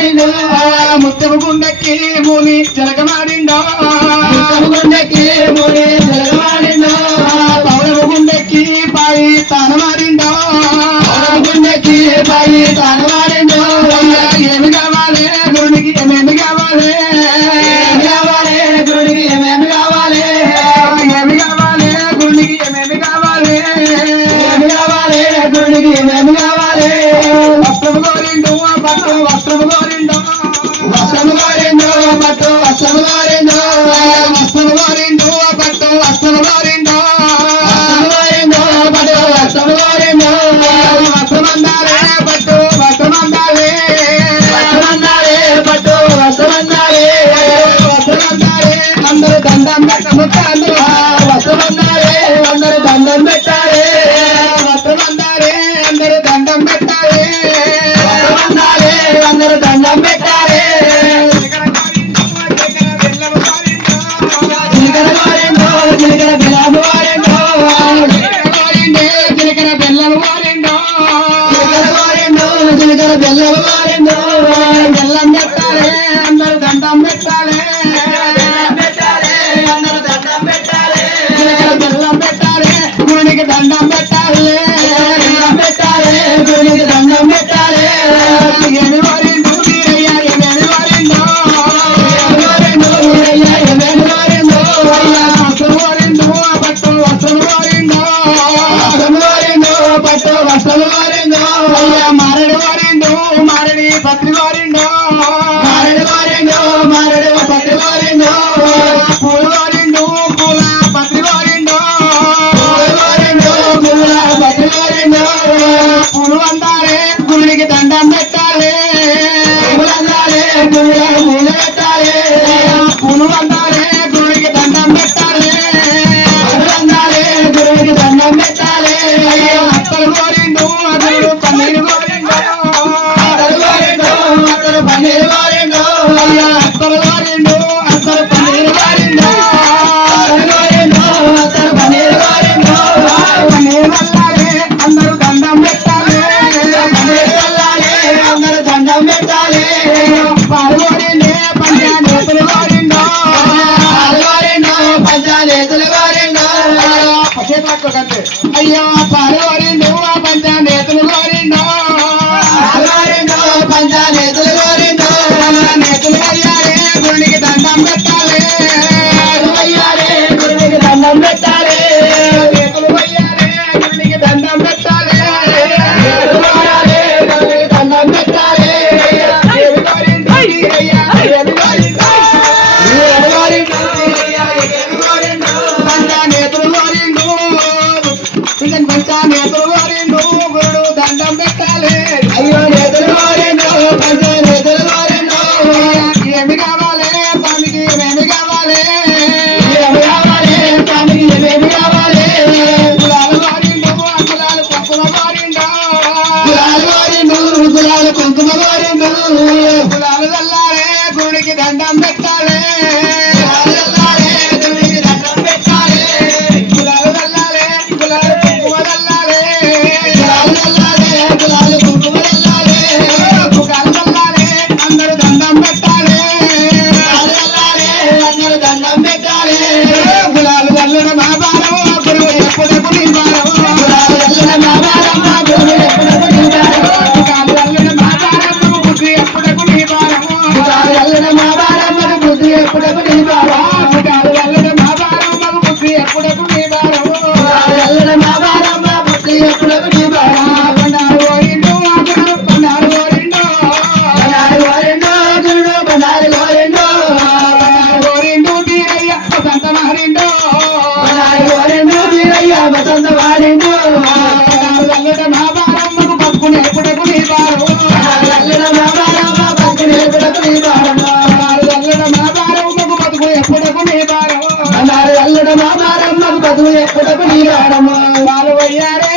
మాడిండు ముత్తము గుండెకి మూని జలగ మాడిండో ముత్తము గుండెకి మూని Kamukami ఎప్పుడకు నీరాడమ్మా వాళ్ళు పోయారే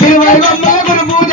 తిరువై బొమ్మల గురు పూజ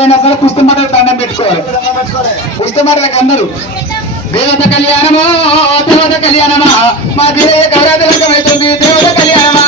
ఎవరికైనా సరే పుస్తమాట దండం పెట్టుకోవాలి. పుస్తమాటలకు అందరూ దేవత కళ్యాణమా దేవత కళ్యాణమా మా దేవత కళ్యాణమా.